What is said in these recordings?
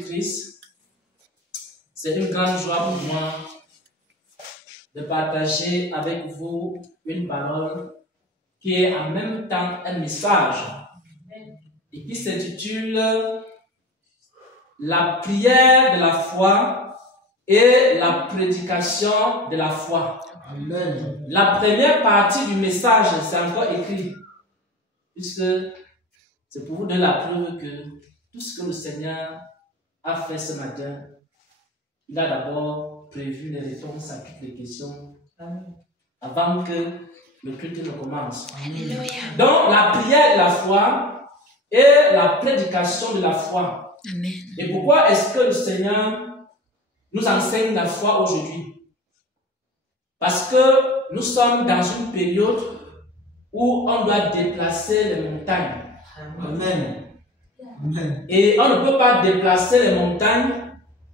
Jésus-Christ, c'est une grande joie pour moi de partager avec vous une parole qui est en même temps un message et qui s'intitule La prière de la foi et la prédication de la foi. Amen. La première partie du message, c'est encore écrit, puisque c'est pour vous donner la preuve que tout ce que le Seigneur a fait ce matin, il a d'abord prévu les réponses à toutes les questions avant que le culte ne commence. Alléluia. Donc, la prière de la foi et la prédication de la foi. Amen. Et pourquoi est-ce que le Seigneur nous enseigne la foi aujourd'hui? Parce que nous sommes dans une période où on doit déplacer les montagnes. Amen. Amen. Et on ne peut pas déplacer les montagnes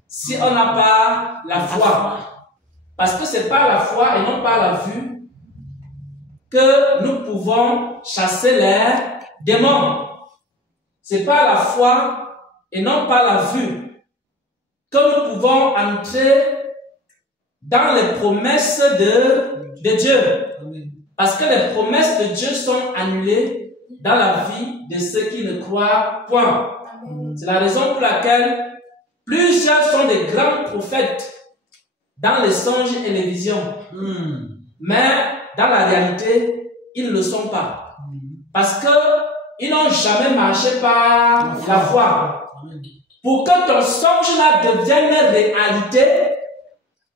si on n'a pas la foi. Parce que c'est par la foi et non par la vue que nous pouvons chasser les démons. C'est par la foi et non par la vue que nous pouvons entrer dans les promesses de Dieu. Parce que les promesses de Dieu sont annulées dans la vie de ceux qui ne croient point. C'est la raison pour laquelle plusieurs sont des grands prophètes dans les songes et les visions. Mais dans la réalité, ils ne le sont pas. Parce qu'ils n'ont jamais marché par la foi. Pour que ton songe-là devienne réalité,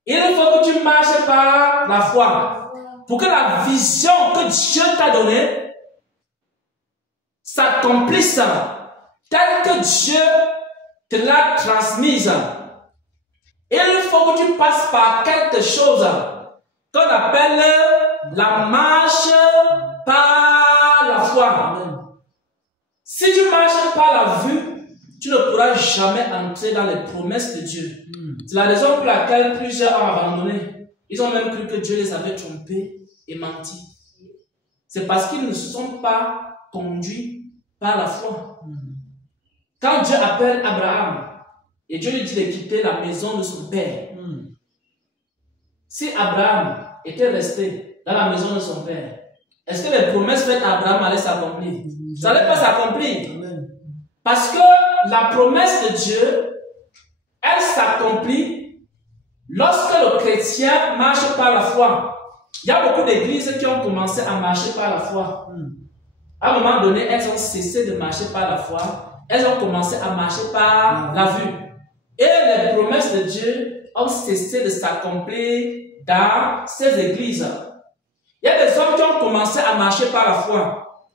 il faut que tu marches par la foi. Pour que la vision que Dieu t'a donnée s'accomplisse telle que Dieu te l'a transmise. Il faut que tu passes par quelque chose qu'on appelle la marche par la foi. Si tu marches par la vue, tu ne pourras jamais entrer dans les promesses de Dieu. C'est la raison pour laquelle plusieurs ont abandonné. Ils ont même cru que Dieu les avait trompés et menti. C'est parce qu'ils ne sont pas conduits par la foi. Quand Dieu appelle Abraham, et Dieu lui dit de quitter la maison de son père. Si Abraham était resté dans la maison de son père, est-ce que les promesses faites à Abraham allaient s'accomplir? Ça n'allait pas s'accomplir. Parce que la promesse de Dieu, elle s'accomplit lorsque le chrétien marche par la foi. Il y a beaucoup d'églises qui ont commencé à marcher par la foi. À un moment donné, elles ont cessé de marcher par la foi. Elles ont commencé à marcher par la vue. Et les promesses de Dieu ont cessé de s'accomplir dans ces églises. Il y a des hommes qui ont commencé à marcher par la foi.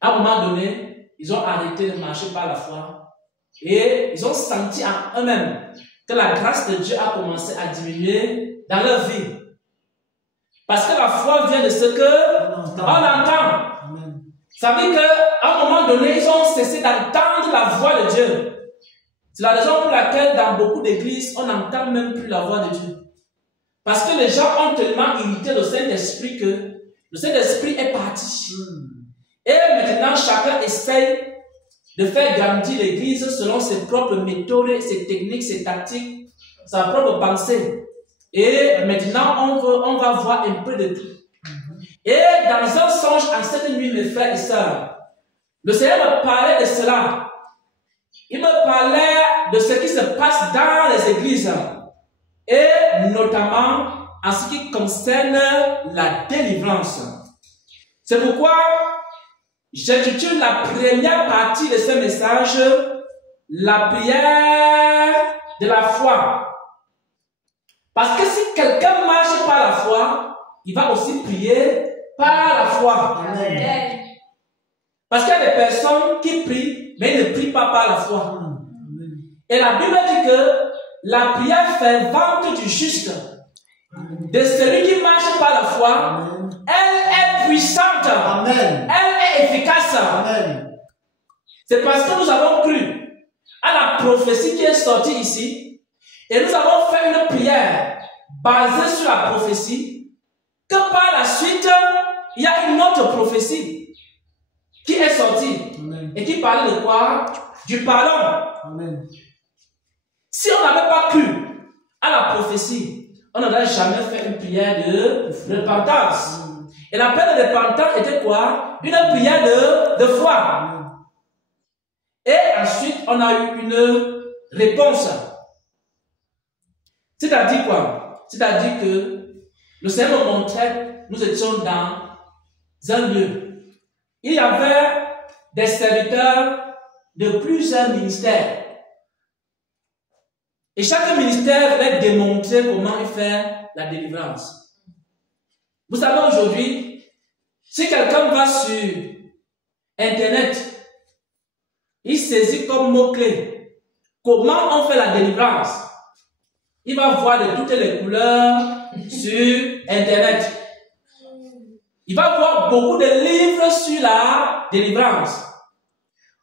À un moment donné, ils ont arrêté de marcher par la foi. Et ils ont senti en eux-mêmes que la grâce de Dieu a commencé à diminuer dans leur vie. Parce que la foi vient de ce que on entend. Ça veut dire qu'à un moment donné, ils ont cessé d'entendre la voix de Dieu. C'est la raison pour laquelle dans beaucoup d'églises, on n'entend même plus la voix de Dieu. Parce que les gens ont tellement irrité le Saint-Esprit que le Saint-Esprit est parti. Et maintenant, chacun essaye de faire grandir l'église selon ses propres méthodes, ses techniques, ses tactiques, sa propre pensée. Et maintenant, on va voir un peu de tout. Et dans un songe en cette nuit, mes frères et sœurs, le Seigneur me parlait de cela. Il me parlait de ce qui se passe dans les églises et notamment en ce qui concerne la délivrance. C'est pourquoi j'intitule la première partie de ce message la prière de la foi. Parce que si quelqu'un marche par la foi, il va aussi prier par la foi. Amen. Parce qu'il y a des personnes qui prient, mais ils ne prient pas par la foi. Et la Bible dit que la prière fervente du juste, de celui qui marche par la foi, elle est puissante. Amen. Elle est efficace. Amen. C'est parce que nous avons cru à la prophétie qui est sortie ici, et nous avons fait une prière basée sur la prophétie, que par la suite, il y a une autre prophétie qui est sortie. Amen. Et qui parlait de quoi? Du pardon. Amen. Si on n'avait pas cru à la prophétie, on n'aurait jamais fait une prière de repentance. Et la prière de repentance était quoi? Une prière de foi. Et ensuite, on a eu une réponse. C'est-à-dire quoi? C'est-à-dire que le Seigneur nous montrait, nous étions dans un lieu. Il y avait des serviteurs de plusieurs ministères. Et chaque ministère voulait démontrer comment il fait la délivrance. Vous savez aujourd'hui, si quelqu'un va sur Internet, il saisit comme mot-clé comment on fait la délivrance. Il va voir de toutes les couleurs sur Internet. Il va voir beaucoup de livres sur la délivrance.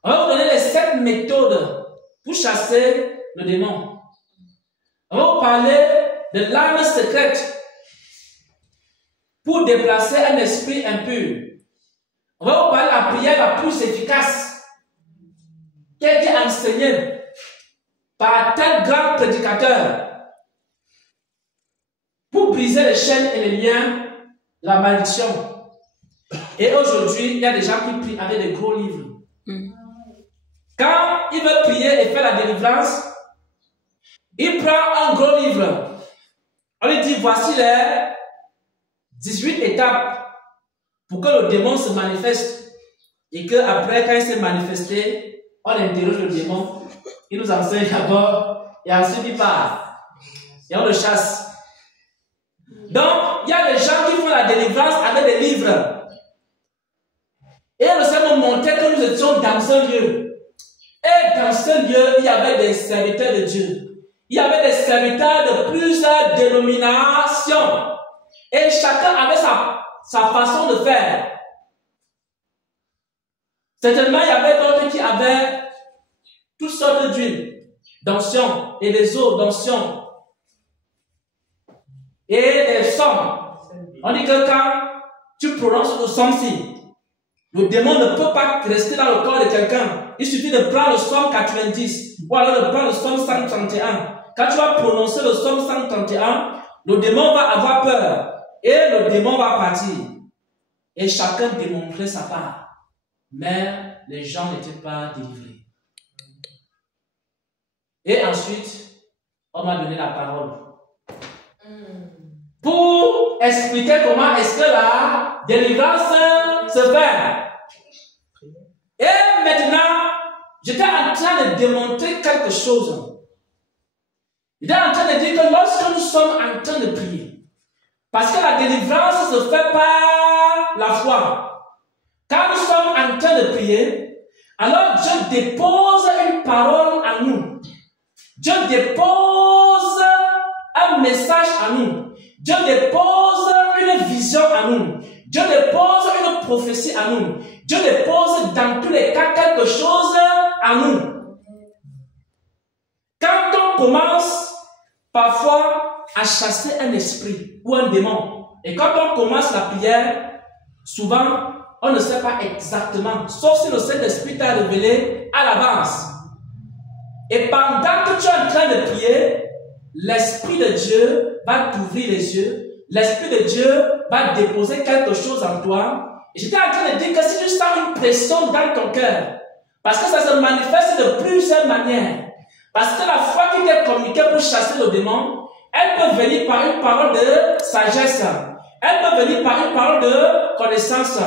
On va vous donner les 7 méthodes pour chasser le démon. On va vous parler de l'arme secrète pour déplacer un esprit impur. On va vous parler de la prière la plus efficace qui a été enseignée par tel grand prédicateur pour briser les chaînes et les liens, la malédiction. Et aujourd'hui, il y a des gens qui prient avec des gros livres. Quand il veut prier et faire la délivrance, il prend un gros livre. On lui dit, voici les 18 étapes pour que le démon se manifeste. Et qu'après, quand il s'est manifesté, on interroge le démon. Il nous enseigne d'abord et ensuite il part. Et on le chasse. Donc, il y a des gens qui font la délivrance avec des livres. Et le Seigneur nous montrait que nous étions dans un lieu. Et dans ce lieu, il y avait des serviteurs de Dieu. Il y avait des serviteurs de plusieurs dénominations. Et chacun avait sa façon de faire. Certainement, il y avait d'autres qui avaient toutes sortes d'huiles, d'onction et des eaux d'onction. Et des sommes. On dit que quand tu prononces le somme-ci, le démon ne peut pas rester dans le corps de quelqu'un. Il suffit de prendre le somme 90 ou alors de prendre le somme 131. Quand tu vas prononcer le somme 131, le démon va avoir peur et le démon va partir. Et chacun démontrait sa part. Mais les gens n'étaient pas délivrés. Et ensuite, on m'a donné la parole. Pour expliquer comment est-ce que la délivrance se fait. Et maintenant, j'étais en train de démontrer quelque chose. J'étais en train de dire que lorsque nous sommes en train de prier, parce que la délivrance se fait par la foi. Quand nous sommes en train de prier, alors Dieu dépose une parole en nous. Dieu dépose un message en nous. Dieu dépose une vision en nous. Dieu dépose une prophétie en nous. Dieu dépose dans tous les cas quelque chose en nous. Quand on commence parfois à chasser un esprit ou un démon, et quand on commence la prière, souvent on ne sait pas exactement, sauf si le Saint-Esprit t'a révélé à l'avance. Et pendant que tu es en train de prier, l'Esprit de Dieu va t'ouvrir les yeux. L'Esprit de Dieu va déposer quelque chose en toi. Et j'étais en train de dire que si tu sens une pression dans ton cœur, parce que ça se manifeste de plusieurs manières, parce que la foi qui t'est communiquée pour chasser le démon, elle peut venir par une parole de sagesse, elle peut venir par une parole de connaissance,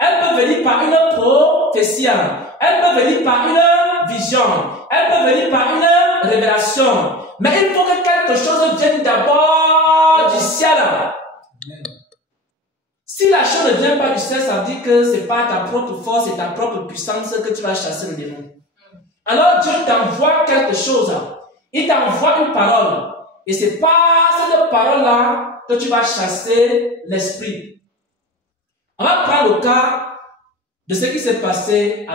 elle peut venir par une prophétie, elle peut venir par une vision, elle peut venir par une révélation. Mais il faut que quelque chose vienne d'abord du ciel. Si la chose ne vient pas du ciel, ça veut dire que ce n'est pas ta propre force et ta propre puissance que tu vas chasser le démon. Alors Dieu t'envoie quelque chose. Il t'envoie une parole. Et c'est par cette parole-là que tu vas chasser l'esprit. On va prendre le cas de ce qui s'est passé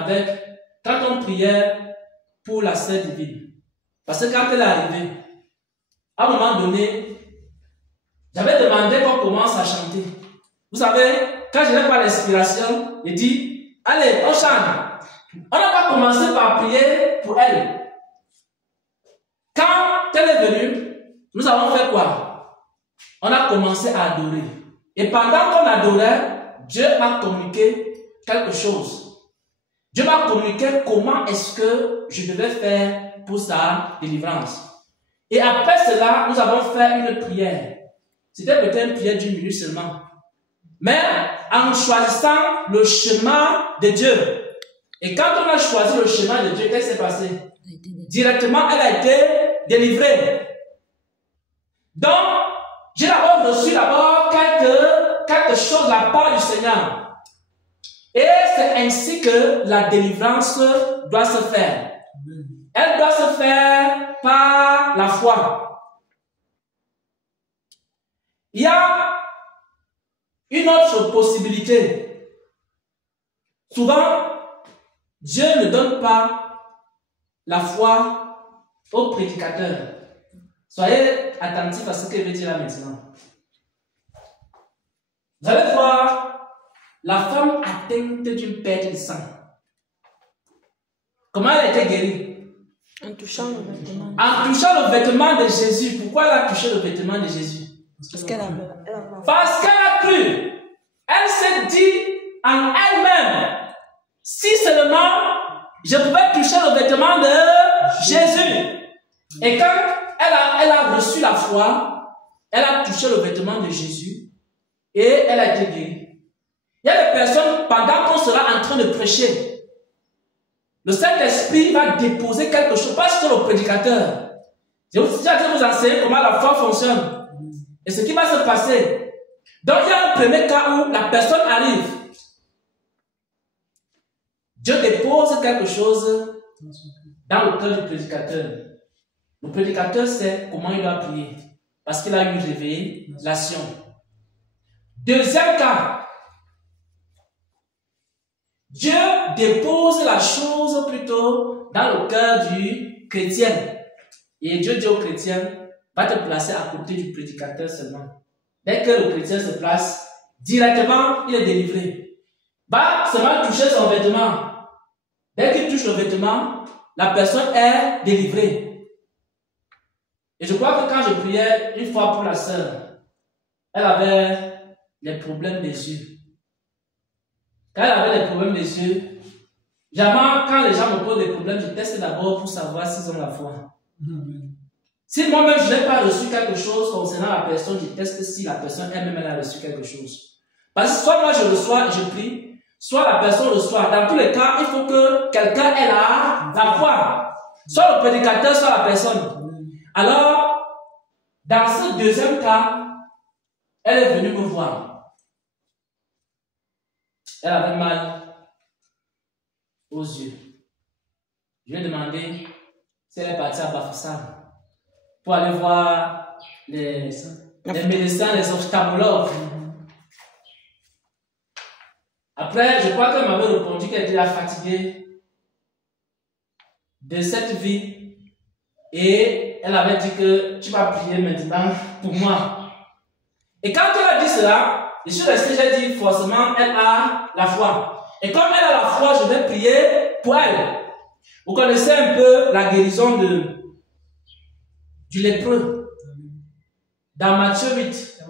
quand on priait pour la sœur divine. Parce que quand elle est arrivée, à un moment donné, j'avais demandé qu'on commence à chanter. Vous savez, quand je n'ai pas l'inspiration, je dis, allez, on chante. On n'a pas commencé par prier pour elle. Quand qu'elle est venue, nous avons fait quoi? On a commencé à adorer. Et pendant qu'on adorait, Dieu m'a communiqué quelque chose. Dieu m'a communiqué comment est-ce que je devais faire pour sa délivrance. Et après cela, nous avons fait une prière. C'était peut-être une prière d'1 minute seulement. Mais en choisissant le chemin de Dieu. Et quand on a choisi le chemin de Dieu, qu'est-ce qui s'est passé? Directement, elle a été délivrée. Donc, j'ai d'abord reçu quelque chose de la part du Seigneur. Et c'est ainsi que la délivrance doit se faire. Elle doit se faire par la foi. Il y a une autre possibilité. Souvent, Dieu ne donne pas la foi aux prédicateurs. Soyez attentifs à ce que je vais dire là maintenant. Vous allez voir la femme atteinte d'une perte de sang. Comment elle a été guérie? En touchant le vêtement. En touchant le vêtement de Jésus. Pourquoi elle a touché le vêtement de Jésus? Parce qu'elle a Parce qu'elle a cru. Elle s'est dit en elle-même, si seulement je pouvais toucher le vêtement de Jésus. Et quand elle a reçu la foi, elle a touché le vêtement de Jésus et elle a été guérie. Il y a des personnes, pendant qu'on sera en train de prêcher, le Saint-Esprit va déposer quelque chose, pas sur le prédicateur. Je vais vous enseigner comment la foi fonctionne et ce qui va se passer. Donc il y a un premier cas où la personne arrive. Dieu dépose quelque chose dans le cœur du prédicateur. Le prédicateur sait comment il doit prier parce qu'il a eu une révélation. Deuxième cas, Dieu dépose la chose plutôt dans le cœur du chrétien. Et Dieu dit au chrétien, va te placer à côté du prédicateur seulement. Dès que le chrétien se place, directement, il est délivré. Va seulement toucher son vêtement. Dès qu'il touche le vêtement, la personne est délivrée. Et je crois que quand je priais une fois pour la sœur, elle avait des problèmes des yeux. Quand elle avait des problèmes des yeux, jamais quand les gens me posent des problèmes, je teste d'abord pour savoir s'ils ont la foi. Si moi-même je n'ai pas reçu quelque chose concernant la personne, je teste si la personne elle-même elle a reçu quelque chose. Parce que soit moi je reçois et je prie, soit la personne reçoit. Dans tous les cas, il faut que quelqu'un ait la foi. Soit le prédicateur, soit la personne. Alors, dans ce deuxième cas, elle est venue me voir. Elle avait mal aux yeux. Je lui ai demandé si elle est partie à Bafoussam pour aller voir les médecins, les ophtalmologues. Après, je crois qu'elle m'avait répondu qu'elle était fatiguée de cette vie et elle avait dit que tu vas prier maintenant pour moi. Et quand elle a dit cela, je suis resté, j'ai dit forcément elle a la foi. Et comme elle a la foi, je vais prier pour elle. Vous connaissez un peu la guérison du lépreux dans Matthieu 8.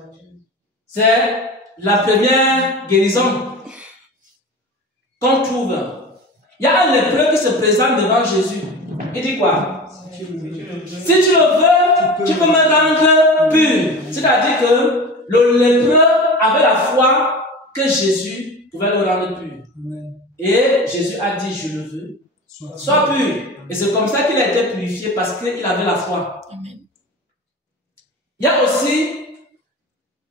C'est la première guérison qu'on trouve. Il y a un lépreux qui se présente devant Jésus. Il dit quoi? Si tu le veux, tu peux me rendre pur. C'est-à-dire que le lépreux avait la foi que Jésus pouvait le rendre pur. Et Jésus a dit, je le veux, sois pur. Et c'est comme ça qu'il a été purifié parce qu'il avait la foi. Amen. Il y a aussi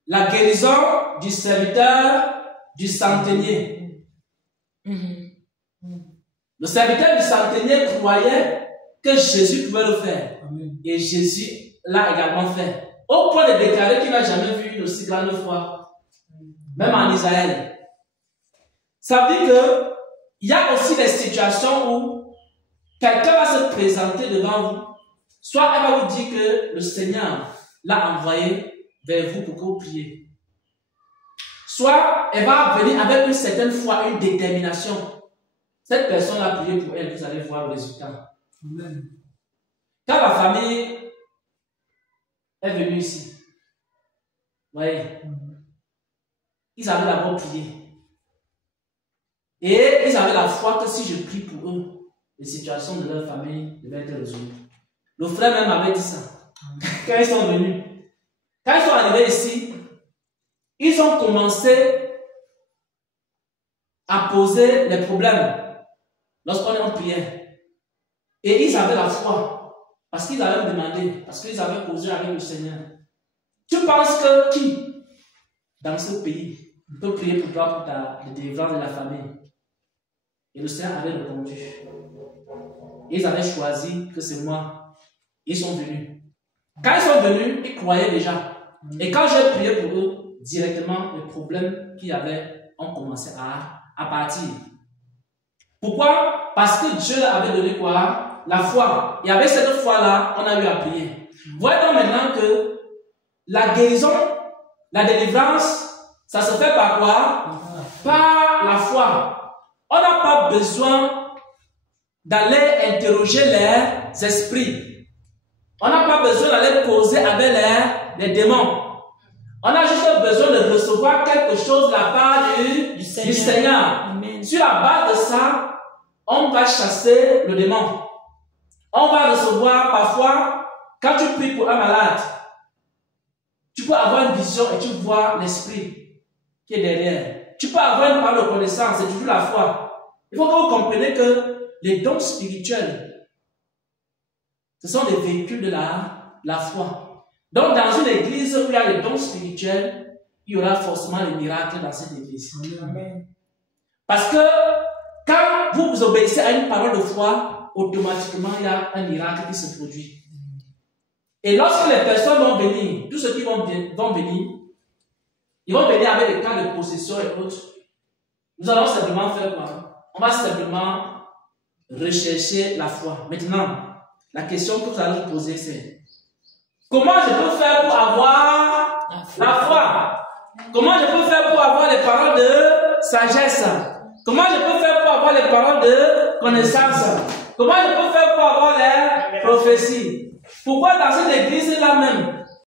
la guérison du serviteur du centenier. Le serviteur du centenier croyait que Jésus pouvait le faire. Amen. Et Jésus l'a également fait. Au point de déclarer qu'il n'a jamais vu une aussi grande foi. Même en Israël. Ça veut dire qu'il y a aussi des situations où quelqu'un va se présenter devant vous. Soit elle va vous dire que le Seigneur l'a envoyé vers vous pour que vous priez. Soit elle va venir avec une certaine foi, une détermination. Cette personne a prié pour elle, vous allez voir le résultat. Amen. Quand la famille est venu ici. Vous voyez? Ils avaient d'abord prié. Et ils avaient la foi que si je prie pour eux, les situations de leur famille devaient être résolues. Le frère même avait dit ça. Quand ils sont venus, quand ils sont arrivés ici, ils ont commencé à poser les problèmes lorsqu'on est en prière. Et ils avaient la foi, parce qu'ils avaient demandé, parce qu'ils avaient causé avec le Seigneur. Tu penses que qui, dans ce pays, peut prier pour toi pour ta délivrance de la famille? Et le Seigneur avait répondu. Ils avaient choisi que c'est moi. Ils sont venus. Quand ils sont venus, ils croyaient déjà. Et quand j'ai prié pour eux, directement, les problèmes qu'il y avait ont commencé à partir. Pourquoi? Parce que Dieu leur avait donné quoi? La foi. Et avec cette foi-là, on a eu à prier. Voyez donc maintenant que la guérison, la délivrance, ça se fait par quoi? Par la foi. On n'a pas besoin d'aller interroger les esprits. On n'a pas besoin d'aller causer avec les démons. On a juste besoin de recevoir quelque chose de la part du Seigneur. Amen. Sur la base de ça, on va chasser le démon. On va recevoir parfois, quand tu pries pour un malade, tu peux avoir une vision et tu vois l'esprit qui est derrière. Tu peux avoir une parole de connaissance, c'est toujours la foi. Il faut que vous compreniez que les dons spirituels, ce sont des véhicules de la foi. Donc, dans une église où il y a les dons spirituels, il y aura forcément les miracles dans cette église. Amen. Parce que quand vous obéissez à une parole de foi, automatiquement, il y a un miracle qui se produit. Et lorsque les personnes vont venir, tous ceux qui vont venir, ils vont venir avec des cas de possession et autres. Nous allons simplement faire quoi? On va simplement rechercher la foi. Maintenant, la question que vous allez vous poser, c'est comment je peux faire pour avoir la foi? Comment je peux faire pour avoir les paroles de sagesse? Comment je peux faire pour avoir les paroles de connaissance? Comment je peux faire pour avoir les prophéties? Pourquoi dans cette église-là même,